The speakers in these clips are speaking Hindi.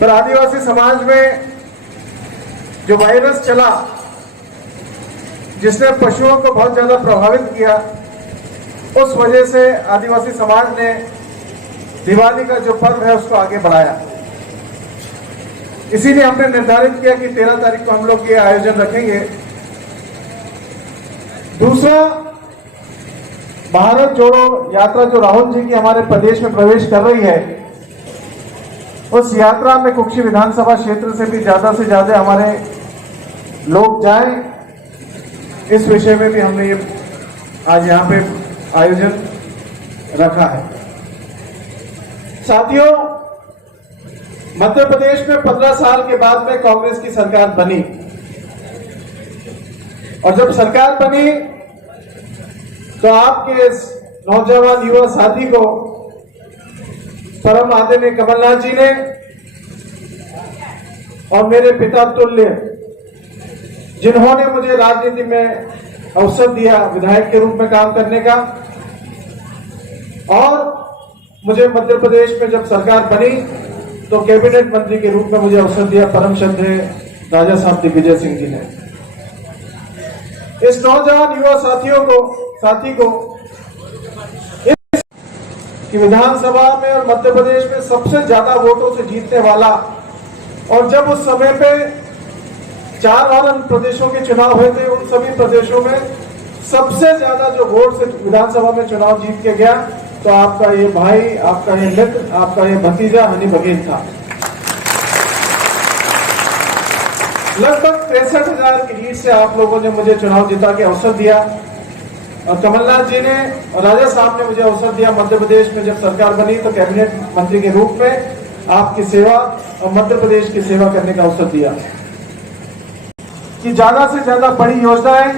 पर आदिवासी समाज में जो वायरस चला जिसने पशुओं को बहुत ज्यादा प्रभावित किया, उस वजह से आदिवासी समाज ने दिवाली का जो पर्व है उसको आगे बढ़ाया। इसीलिए हमने निर्धारित किया कि 13 तारीख को हम लोग ये आयोजन रखेंगे। दूसरा, भारत जोड़ो यात्रा जो राहुल जी की हमारे प्रदेश में प्रवेश कर रही है, उस यात्रा में कुक्षी विधानसभा क्षेत्र से भी ज्यादा हमारे लोग जाएं, इस विषय में भी हमने ये आज यहाँ पे आयोजन रखा है। साथियों, मध्य प्रदेश में 15 साल के बाद में कांग्रेस की सरकार बनी, और जब सरकार बनी तो आपके इस नौजवान युवा साथी को परम आदरणीय कमलनाथ जी ने और मेरे पिता तुल्य, जिन्होंने मुझे राजनीति में अवसर दिया विधायक के रूप में काम करने का, और मुझे मध्य प्रदेश में जब सरकार बनी तो कैबिनेट मंत्री के रूप में मुझे अवसर दिया परम श्रद्धेय राजा साहब दिग्विजय सिंह जी ने। इस नौजवान युवा साथी को इस कि विधानसभा में और मध्य प्रदेश में सबसे ज्यादा वोटों से जीतने वाला, और जब उस समय पे 4 और प्रदेशों के चुनाव हुए थे, उन सभी प्रदेशों में सबसे ज्यादा जो वोट से विधानसभा में चुनाव जीत के गया, तो आपका ये भाई, आपका ये मित्र, आपका ये भतीजा हनी बघेल था। लगभग 63,000 की लीड से आप लोगों ने मुझे चुनाव जीता के अवसर दिया, और कमलनाथ जी ने और राजा साहब ने मुझे अवसर दिया मध्य प्रदेश में जब सरकार बनी तो कैबिनेट मंत्री के रूप में आपकी सेवा और मध्य प्रदेश की सेवा करने का अवसर दिया कि ज्यादा से ज्यादा बड़ी योजनाएं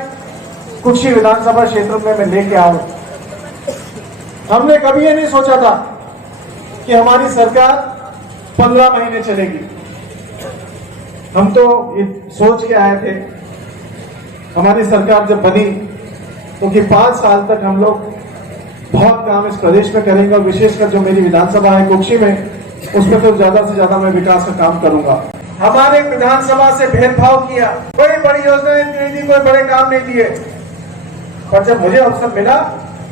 कुक्षी विधानसभा क्षेत्र में मैं लेके आऊं। हमने कभी ये नहीं सोचा था कि हमारी सरकार 15 महीने चलेगी। हम तो ये सोच के आए थे हमारी सरकार जब बनी तो कि 5 साल तक हम लोग बहुत काम इस प्रदेश में करेंगे, और विशेषकर जो मेरी विधानसभा है कुक्षी में, उसमें तो ज्यादा से ज्यादा मैं विकास का काम करूंगा। हमारे विधानसभा से भेदभाव किया, कोई बड़ी योजनाएं नहीं दी, कोई बड़े काम नहीं दिए। पर जब मुझे अवसर मिला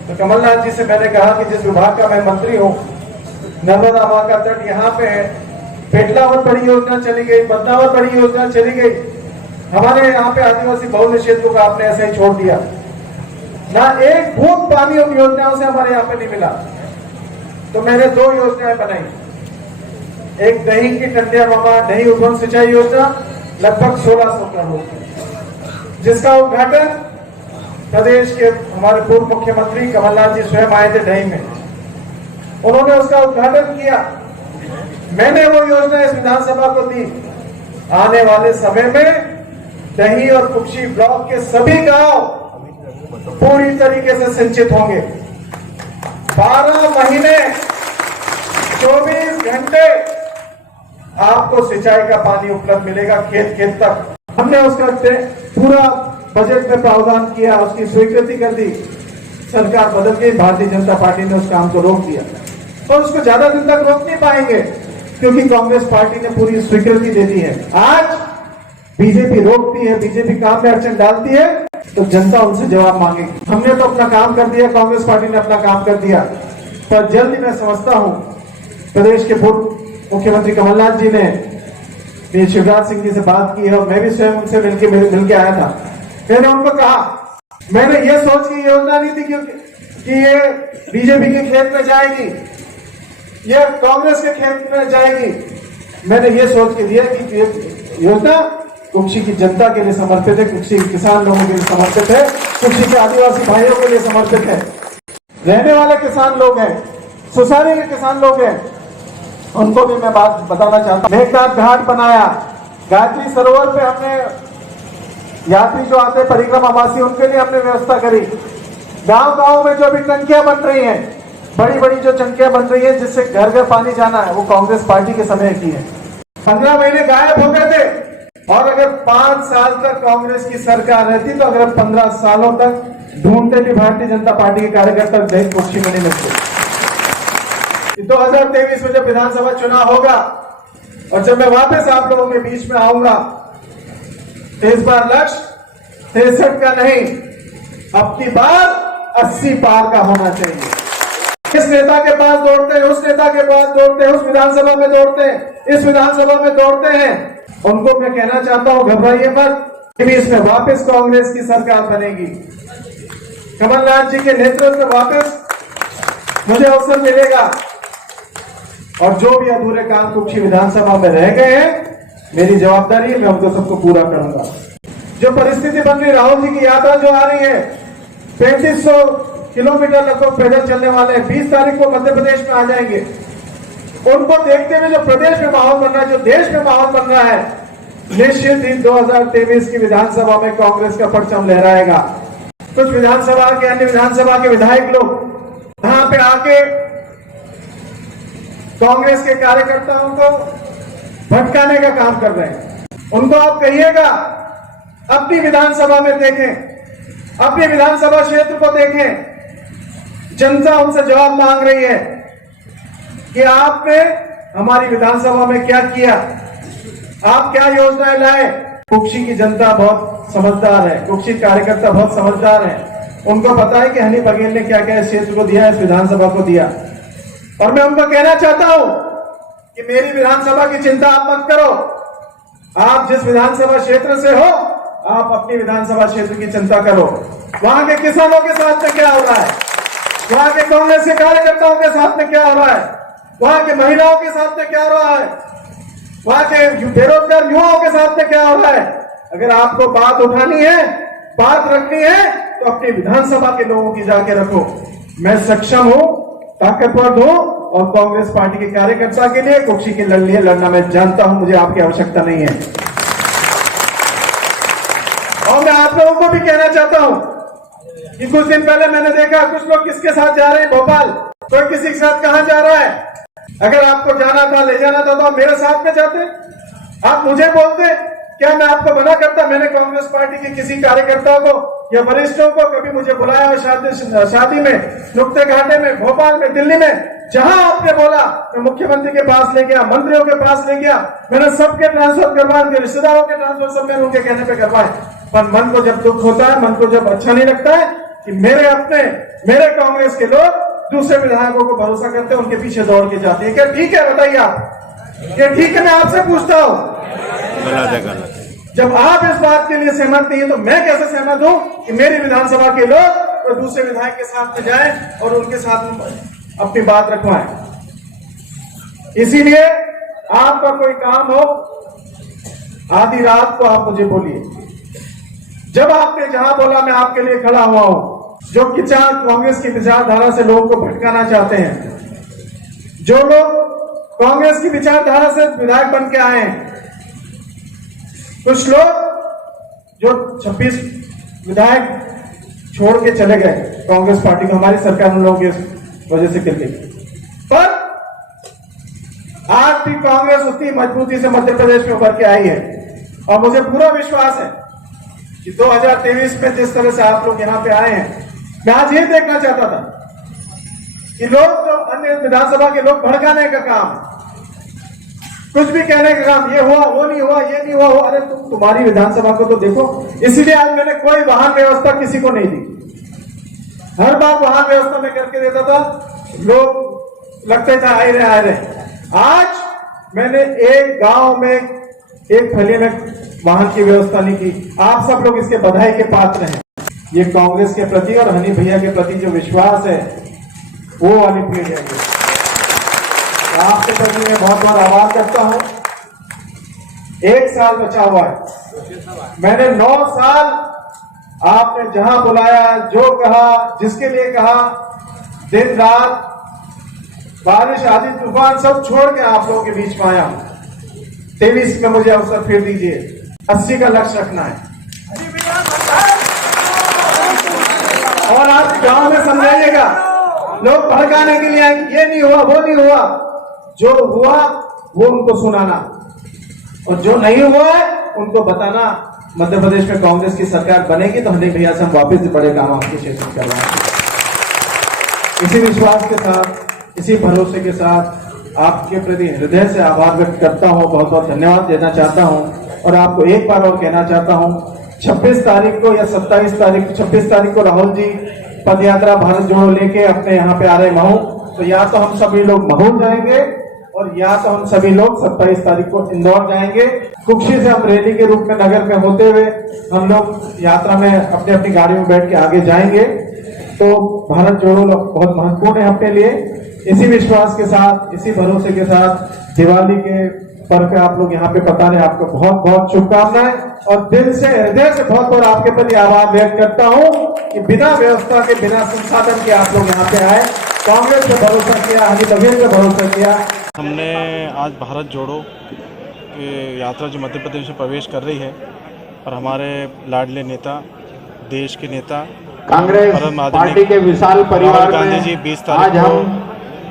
तो कमलनाथ जी से मैंने कहा कि जिस विभाग का मैं मंत्री हूँ, नर्मदा मां का तट यहाँ पे है, पेटलावत बड़ी योजना चली गई, बदनावत बड़ी योजना चली गई, हमारे यहाँ पे आदिवासी बहुल्य क्षेत्रों को आपने ऐसे ही छोड़ दिया, ना एक बूंद पानी उन योजनाओं से हमारे यहाँ पे नहीं मिला। तो मैंने 2 योजनाएं बनाई, एक दही की टंडिया मामा दही उद्वहन सिंचाई योजना लगभग 1600 करोड़, जिसका उद्घाटन प्रदेश के हमारे पूर्व मुख्यमंत्री कमलनाथ जी स्वयं आए थे दही में, उन्होंने उसका उद्घाटन किया। मैंने वो योजना इस विधानसभा को दी। आने वाले समय में दही और कुक्षी ब्लॉक के सभी गांव पूरी तरीके से सिंचित होंगे। 12 महीने 24 घंटे आपको सिंचाई का पानी उपलब्ध मिलेगा खेत खेत तक। हमने उसका पूरा बजट में प्रावधान किया, उसकी स्वीकृति कर दी। सरकार बदल गई, भारतीय जनता पार्टी ने उस काम को रोक दिया, और उसको ज्यादा दिन तक रोक नहीं पाएंगे क्योंकि कांग्रेस पार्टी ने पूरी स्वीकृति दे दी है। आज बीजेपी रोकती है, बीजेपी काम में अड़चन डालती है, तो जनता उनसे जवाब मांगेगी। हमने तो अपना काम कर दिया, कांग्रेस पार्टी ने अपना काम कर दिया, पर जल्द ही मैं समझता हूं प्रदेश के पूर्व मुख्यमंत्री कमलनाथ जी ने शिवराज सिंह जी से बात की है, और मैं भी स्वयं उनसे मिलके आया था। मैंने उनको कहा, मैंने ये सोच की योजना नहीं थी कि ये बीजेपी के खेत में जाएगी, ये कांग्रेस के खेत में जाएगी। मैंने ये सोच के दिया कि ये योजना कुक्षी की जनता के लिए समर्पित है, कुक्षी के किसान लोगों के लिए समर्पित है, कुक्षी के आदिवासी भाइयों के लिए समर्पित है। रहने वाले किसान लोग हैं, सुसारी के किसान लोग हैं, उनको भी मैं बात बताना चाहता हूँ। मेघनाथ घाट बनाया, गायत्री सरोवर पे हमने यात्री जो आते परिक्रमावासी उनके लिए हमने व्यवस्था करी। गांव-गांव में जो अभी टंकियां बन रही हैं, बड़ी बड़ी जो टंकियां बन रही हैं जिससे घर घर पानी जाना है, वो कांग्रेस पार्टी के समय की है। 15 महीने गायब हो गए थे, और अगर 5 साल तक कांग्रेस की सरकार रहती तो अगर 15 सालों तक ढूंढते भी भारतीय जनता पार्टी के कार्यकर्ता देश कुक्षी में नहीं मिलते। 2023 में जब विधानसभा चुनाव होगा और जब मैं वापस आप लोगों के बीच में आऊंगा तो इस बार लक्ष्य 63 का नहीं, अब की बार 80 पार का होना चाहिए। इस नेता के पास दौड़ते हैं, उस नेता के पास दौड़ते हैं, उस विधानसभा में दौड़ते हैं, इस विधानसभा में दौड़ते हैं। उनको मैं कहना चाहता हूं, घबराइए मत, इसमें वापस कांग्रेस की सरकार बनेगी। कमलनाथ जी के नेतृत्व में वापस मुझे अवसर मिलेगा और जो भी अधूरे काम कुक्षी विधानसभा में रह गए हैं, मेरी जवाबदारी है, मैं उनको सबको पूरा करूंगा। जो परिस्थिति बन रही, राहुल जी की यात्रा जो आ रही है, 3500 किलोमीटर लगभग पैदल चलने वाले हैं, 20 तारीख को मध्य प्रदेश में आ जाएंगे। उनको देखते हुए जो प्रदेश में माहौल बन रहा है, जो देश में माहौल बन रहा है, निश्चित ही 2023 की विधानसभा में कांग्रेस का परचम लहराएगा। कुछ विधानसभा के, अन्य विधानसभा के विधायक लोग यहां पे आके कांग्रेस के कार्यकर्ताओं को भटकाने का काम कर रहे हैं। उनको आप कहिएगा अपनी विधानसभा में देखें, अपने विधानसभा क्षेत्र को देखें। जनता उनसे जवाब मांग रही है कि आपने हमारी विधानसभा में क्या किया, आप क्या योजनाएं लाए। कुक्षी की जनता बहुत समझदार है, कुक्षी कार्यकर्ता बहुत समझदार है। उनको पता है कि हनी बघेल ने क्या क्या इस क्षेत्र को दिया, इस विधानसभा को दिया। और मैं उनको कहना चाहता हूं कि मेरी विधानसभा की चिंता आप मत करो। आप जिस विधानसभा क्षेत्र से हो, आप अपनी विधानसभा क्षेत्र की चिंता करो। वहां के किसानों के साथ में क्या हो रहा है, वहां के कांग्रेस के कार्यकर्ताओं के साथ में क्या हो रहा है, वहां के महिलाओं के साथ में क्या हो रहा है, वहां के बेरोजगार युवाओं के साथ में क्या हो रहा है। अगर आपको बात उठानी है, बात रखनी है, तो अपनी विधानसभा के लोगों की जाके रखो। मैं सक्षम हूं, ताकतवर हूं और कांग्रेस पार्टी के कार्यकर्ता के लिए कुक्षी की लड़ाई लड़ना मैं जानता हूं, मुझे आपकी आवश्यकता नहीं है। और मैं आप लोगों को भी कहना चाहता हूं कि कुछ दिन पहले मैंने देखा कुछ लोग किसके साथ जा रहे हैं भोपाल, कोई किसी के साथ कहां जा रहा है। अगर आपको जाना था, ले जाना था, तो आप मेरे साथ में जाते, आप मुझे बोलते, क्या मैं आपको मना करता। मैंने कांग्रेस पार्टी के किसी कार्यकर्ता को या वरिष्ठों को कभी मुझे बुलाया हो शादी में, नुक्ते घाटे में, भोपाल में, दिल्ली में, जहां आपने बोला मैं मुख्यमंत्री के पास ले गया, मंत्रियों के पास ले गया, मैंने सबके ट्रांसफर करवाए, उनके रिश्तेदारों के ट्रांसफर सब मैंने उनके कहने पे करवाए। पर मन को जब दुख होता है, मन को जब अच्छा नहीं लगता है कि मेरे कांग्रेस के लोग दूसरे विधायकों को भरोसा करते हैं, उनके पीछे दौड़ के जाते हैं। क्या ठीक है, बताइए आप, क्या ठीक है? मैं आपसे पूछता हूं, जब आप इस बात के लिए सहमत नहीं है, तो मैं कैसे सहमत हूं कि मेरी विधानसभा के लोग तो दूसरे विधायक के साथ में जाएं और उनके साथ अपनी बात रखवाएं। इसीलिए आपका कोई काम हो, आधी रात को आप मुझे बोलिए। जब आपने जहां बोला मैं आपके लिए खड़ा हुआ हूं। जो कांग्रेस की विचारधारा से लोगों को भटकाना चाहते हैं, जो लोग कांग्रेस की विचारधारा से विधायक बन के आए हैं, कुछ लोग जो 26 विधायक छोड़ के चले गए कांग्रेस पार्टी को, हमारी सरकार उन लोगों की वजह से गिर गई। पर आज भी कांग्रेस उतनी मजबूती से मध्य प्रदेश में उभर के आई है और मुझे पूरा विश्वास है कि 2023 में जिस तरह से आप लोग यहां पे आए हैं, मैं आज ये देखना चाहता था कि लोग जो अन्य विधानसभा के लोग भड़काने का काम, कुछ भी कहने का काम, ये हुआ, वो नहीं हुआ, ये नहीं हुआ, वो, अरे तुम्हारी विधानसभा को तो देखो। इसीलिए आज मैंने कोई वाहन व्यवस्था किसी को नहीं दी। हर बार वाहन व्यवस्था में करके देता था, लोग लगते थे आए रहे। आज मैंने एक गांव में, एक फली में वाहन की व्यवस्था नहीं की। आप सब लोग इसके बधाई के पात्र हैं। ये कांग्रेस के प्रति और हनी भैया के प्रति जो विश्वास है, वो वाली पीढ़ है। आपके प्रति मैं बहुत बहुत आभार करता हूं। 1 साल बचा हुआ है, मैंने 9 साल आपने जहां बुलाया, जो कहा, जिसके लिए कहा, दिन रात, बारिश आदि तूफान सब छोड़ के आप लोगों के बीच में आया हूं। 23 में मुझे अवसर फिर दीजिए, 80 का लक्ष्य रखना है और आप गांव में समझाइएगा। लोग भड़काने के लिए आएंगे, ये नहीं हुआ, वो नहीं हुआ। जो हुआ वो उनको सुनाना और जो नहीं हुआ है उनको बताना। मध्य प्रदेश में कांग्रेस की सरकार बनेगी तो हनी भैया से हम वापस बड़े काम आपके क्षेत्र में करवाएंगे। इसी विश्वास के साथ, इसी भरोसे के साथ आपके प्रति हृदय से आभार व्यक्त करता हूँ, बहुत बहुत धन्यवाद देना चाहता हूँ। और आपको एक बार और कहना चाहता हूँ, 26 तारीख को या 27 तारीख 26 तारीख को राहुल जी पद यात्रा भारत जोड़ो लेके अपने यहाँ पे आ रहे महू, तो या तो हम सभी लोग महू जाएंगे और या तो हम सभी लोग 27 तारीख को इंदौर जाएंगे। कुक्षी से हम रैली के रूप में नगर में होते हुए हम लोग यात्रा में अपनी अपनी गाड़ियों में बैठ के आगे जाएंगे। तो भारत जोड़ो बहुत महत्वपूर्ण है अपने लिए। इसी विश्वास के साथ, इसी भरोसे के साथ दिवाली के पर्व पे आप लोग यहाँ पे पता नहीं, आपको बहुत बहुत शुभकामनाएं और दिल से हृदय से बहुत बहुत आपके प्रति आभार व्यक्त करता हूँ कि बिना व्यवस्था के, बिना संसाधन के आप लोग यहाँ पे आए, कांग्रेस पे भरोसा किया, हनी बघेल पे भरोसा किया। हमने आज भारत जोड़ो की यात्रा जो मध्य प्रदेश में प्रवेश कर रही है और हमारे लाडले नेता, देश के नेता कांग्रेस पार्टी के विशाल परिवार गांधी जी 20 तारीख को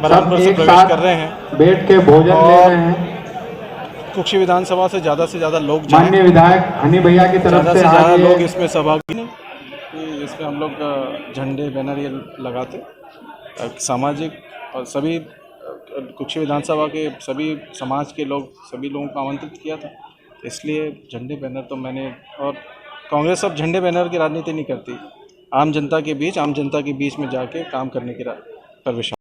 बलरामपुर से प्रवेश कर रहे हैं, बैठ के भोजन ले रहे हैं। कुक्षी विधानसभा से ज़्यादा लोग माननीय विधायक हनी भैया की तरफ से ज़्यादा लोग इसमें सहभागी नहीं, इसमें हम लोग झंडे बैनर ये लगाते सामाजिक और सभी कुक्षी विधानसभा के सभी समाज के लोग, सभी लोगों को आमंत्रित किया था, इसलिए झंडे बैनर तो मैंने। और कांग्रेस अब झंडे बैनर की राजनीति नहीं करती, आम जनता के बीच में जाके काम करने की प्रवेश।